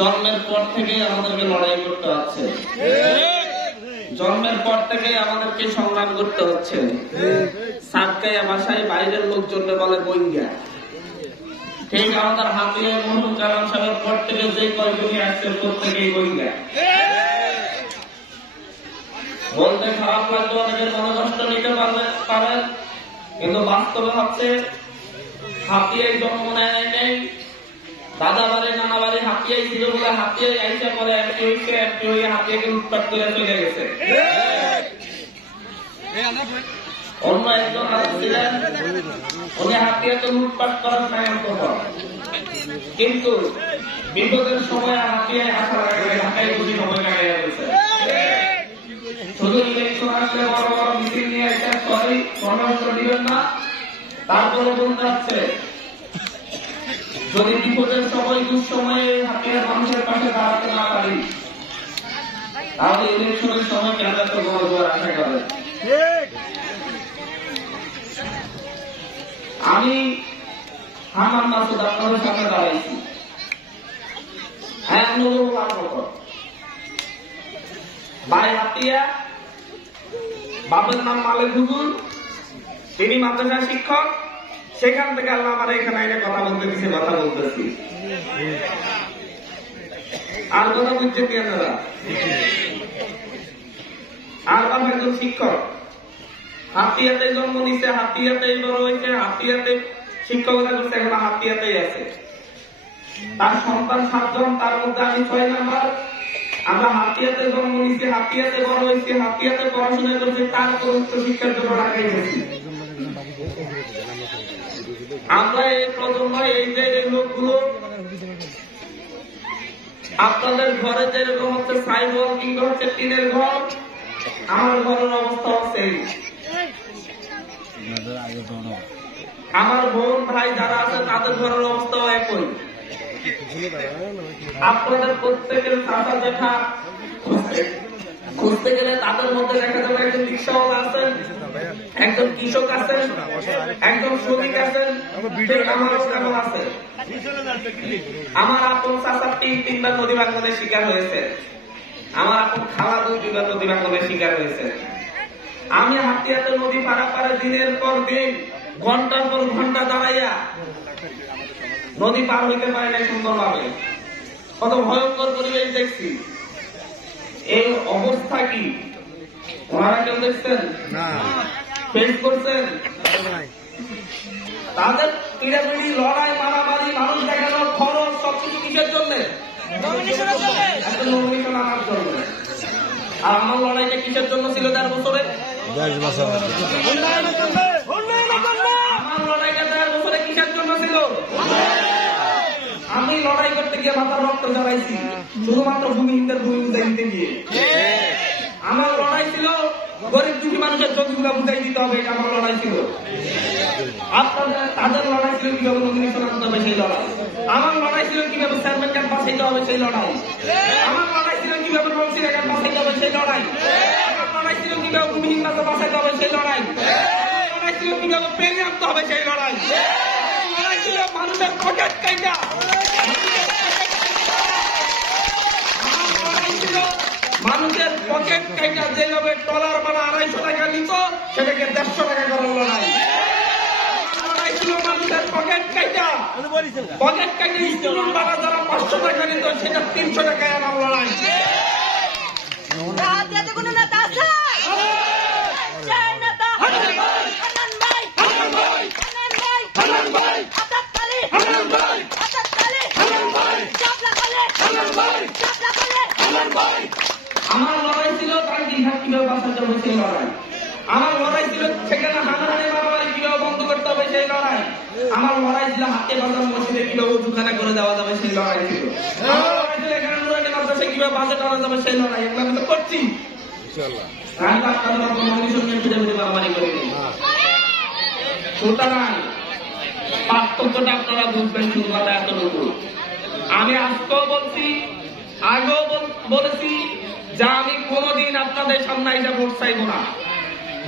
জন্মের পর থেকে আমাদেরকে লড়াই করতে হচ্ছে, জন্মের পর থেকে আমাদেরকে সংগ্রাম করতে হচ্ছে। সাতকাইয়া ভাষায় বাইরের লোকজন বলে বইঙ্গা, ঠিক আমাদের হাতিয়া মোহাম্মদ কালাম সাহেবের পর থেকে যে কয়জনই আসছে প্রত্যেকেই বইঙ্গা। বলতে খারাপ লাগলো, অনেকের মনে কষ্ট নিতে পারেন, কিন্তু বাস্তবে হচ্ছে হাতিয়ায় জন্ম নেয় নেই, দাদা বাড়ি নানা বাড়ি হাতিয়াই ছিল বলে হাতিয়াই আইসা পরে এমপি হয়েছে, এমপি হয়ে হাতিয়াকে লুটপাট করে চলে গেছে। অন্য একজন ছিলেন, উনি হাতিয়াকে লুটপাট করার নাই অন্তর, কিন্তু বিপদের সময় হাতিয়ায় আসা লাগে ঢাকায় বুঝি সময় কাটাইয়া গেছে। শুধু ইলেকশন আসলে বড় বড় মিছিল নিয়ে একটা সরি পরামর্শ দিবেন না, তারপরে বলতে হচ্ছে যদি বিপদের সময় দুঃসময়ে হাতিয়ার মানুষের পাশে দাঁড়াতে না পারি, তাহলে ইলেকশনের সময় কেন এত বড় জোর আশা করে? আমি হামান মাসুদ আপনাদের সামনে দাঁড়াইছি, ভাই হাতিয়া, বাপের নাম মালিক হুজুর, তিনি মাদ্রাসা শিক্ষক, সেখান থেকে আল্লাহ আমার এখানে আইনে কথা বলতে দিচ্ছে, কথা বলতেছি। আর কথা বুঝছেন কি আপনারা? আর বাপ একজন শিক্ষক, হাতিয়াতে জন্ম নিচ্ছে, হাতিয়াতেই বড় হয়েছে, হাতিয়াতে শিক্ষকতা করছে, এখন হাতিয়াতেই আছে। তার সন্তান 7 জন, তার মধ্যে আমি 6 নাম্বার। আমরা হাতিয়াতে জন্ম নিচ্ছি, হাতিয়াতে বড় হয়েছি, হাতিয়াতে পড়াশোনা করছি, তারপর উচ্চ শিক্ষার জন্য ঢাকায় গেছি। আমরা এই প্রজন্ম, এই যে লোকগুলো আপনাদের ঘরে যেরকম হচ্ছে সাইড ওয়াল কিংবা হচ্ছে টিনের ঘর, আমার ঘরের অবস্থা হচ্ছে আমার বোন ভাই যারা আছে তাদের ঘরের অবস্থাও একই। আপনাদের প্রত্যেকের চাচা জ্যাঠা খুঁজতে গেলে তাদের মধ্যে দেখা যাবে একজন রিক্সাওয়ালা আছেন, একজন কৃষক আছেন, একজন শ্রমিক আছেন, আমারও তেমন আছে। আমার আপন চাচা 3বার নদী ভাঙ্গনের শিকার হয়েছে, আমার আপন খালা 2বার নদী ভাঙ্গনের শিকার হয়েছে। আমি হাতিয়াতে নদী পারাপারে দিনের পর দিন, ঘন্টার পর ঘন্টা দাঁড়াইয়া নদী পার হইতে পারে না সুন্দরভাবে, কত ভয়ঙ্কর পরিবেশ দেখছি। এই অবস্থা কি ওনারা কেউ দেখছেন? ফেস করছেন? তাদের পিড়াপিড়ি, লড়াই, মারামারি, মানুষ দেখানো, খরচ, সবকিছু কিসের জন্য? নমিনেশন আনার জন্য। আর আমার লড়াইটা কিসের জন্য ছিল 4 বছরে? আমার লড়াইটা 4 বছরে কিসের জন্য ছিল? আমি লড়াই করতে গিয়ে মাথার রক্ত জ্বালাইছি শুধুমাত্র ভূমিহীনদের ভূমি বুঝাই দিতে গিয়ে। আমার লড়াই ছিল গরিব দুঃখী মানুষের চোখগুলা বুঝাই দিতে হবে, এটা আমার লড়াই ছিল। আপনাদের তাদের লড়াই ছিল কিভাবে নমিনেশন আনতে হবে সেই লড়াই। আমার লড়াই ছিল কিভাবে চেয়ারম্যান ক্যাম্প বাঁচাইতে হবে সেই লড়াই। আমার লড়াই ছিল কিভাবে মন্ত্রী ক্যাম্প বাঁচাইতে হবে সেই লড়াই। আমার লড়াই ছিল কিভাবে ভূমিহীন বাঁচাইতে হবে সেই লড়াই। আমার লড়াই ছিল কিভাবে পেনে আনতে হবে সেই লড়াই। লড়াই ছিল মানুষের পকেট কাইটা, মানুষের পকেট কাইটা যেভাবে ডলার মানে 250 টাকা নিত সেটাকে 150 টাকা করার লড়াই। লড়াই ছিল মানুষের পকেট কাইটা, পকেট কাইটা স্টুডেন্ট বাবা যারা 500 টাকা নিত সেটা 300 টাকায় আমার লড়াই। আমার লড়াই ছিল তার জিহাদ কিভাবে বাঁচাতে হবে সেই লড়াই। আমার লড়াই ছিল সেখানে হানাহানি মারামারি কিভাবে বন্ধ করতে হবে সেই লড়াই। আমার লড়াই ছিল হাতে বাজার মসজিদে কিভাবে উজুখানা করে দেওয়া যাবে সেই লড়াই ছিল। আমার লড়াই ছিল এখানে নুরানি মাদ্রাসায় কিভাবে বাজেট আনা যাবে সেই লড়াই। এগুলো আমি তো করছি, আমি তো আপনাদের মতো নমিনেশন নিয়ে খুঁজে খুঁজে মারামারি করিনি। সুতরাং পার্থক্যটা আপনারা বুঝবেন শুধুমাত্র এতটুকু। আমি আজকেও বলছি, আগেও বলেছি যে আমি কোনদিন আপনাদের সামনে আইসা ভোট চাইবো না,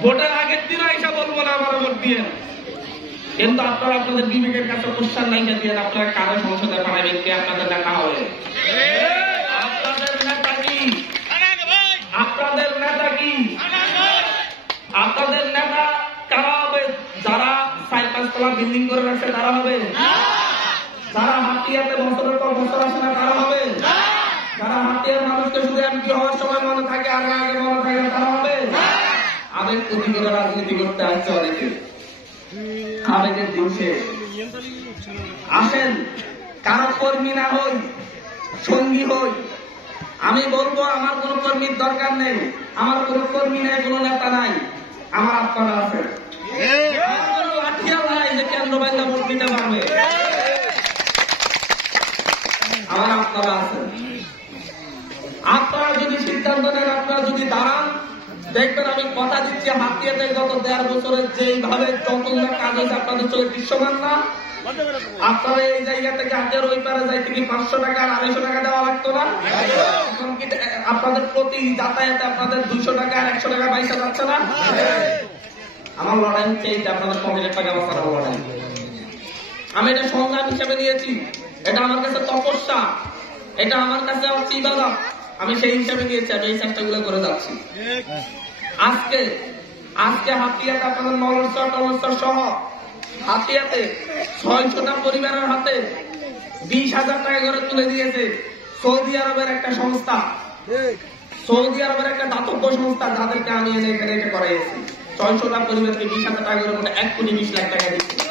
ভোটের আগের দিন আইসা বলবো না আমার ভোট দিয়ে। কিন্তু আপনারা আপনাদের বিবেকের কাছে কোশ্চেন লাইনটা দিয়ে আপনারা কারো সংসদে পাঠাবেন কে আপনাদের দেখা হবে। বিল্ডিং করে রাখছে তারা হবে? যারা হাতিয়াতে বছরের পর বছর আসে না তারা হবে? যারা হাতিয়ার মানুষকে শুধু এমপি হওয়ার সময় মনে থাকে আর আগে মনে থাকে না তারা হবে? আবেগ প্রতি করে রাজনীতি করতে আসছে অনেকে। আবেগের দিন শেষ। আসেন কারো কর্মী না হই, সঙ্গী হই। আমি বলবো আমার কোন কর্মীর দরকার নেই, আমার কোন কর্মী নেই, কোন নেতা নাই, আমার আপনারা আছেন। যে কেন্দ্র বাংলা ভোট দিতে পারবে, আমার আপনারা আছেন। আপনারা যদি সিদ্ধান্ত নেন, আপনারা যদি দাঁড়ান, দেখবেন আমি কথা দিচ্ছি হাতিয়াতে গত 1.5 বছরের যেইভাবে যতগুলো কাজ হয়েছে আপনাদের চলে দৃশ্যমান না। আপনারা এই জায়গা থেকে হাতের ওই পারে যাইতে কি 500 টাকা আর 250 টাকা দেওয়া লাগতো না? এখন কি আপনাদের প্রতি যাতায়াতে আপনাদের 200 টাকা আর 100 টাকা পয়সা যাচ্ছে না? আমার লড়াই হচ্ছে এইটা, আপনাদের পকেটের টাকা বাঁচানোর লড়াই। আমি এটা সংগ্রাম হিসেবে নিয়েছি, এটা আমার কাছে তপস্যা, এটা আমার কাছে হচ্ছে ইবাদত। আমি সেই হিসাবে নিয়েছি, আমি এই চেষ্টাগুলো করে যাচ্ছি। আজকে হাতিয়াতে আপনাদের নলস্বর টলস্বর সহ হাতিয়াতে 600টা পরিবারের হাতে 20,000 টাকা করে তুলে দিয়েছে সৌদি আরবের একটা সংস্থা, সৌদি আরবের একটা দাতব্য সংস্থা, যাদেরকে আমি এনে এখানে এটা করাইছি। 600টা পরিবারকে 20,000 টাকা করে 1,20,00,000 টাকা দিচ্ছে।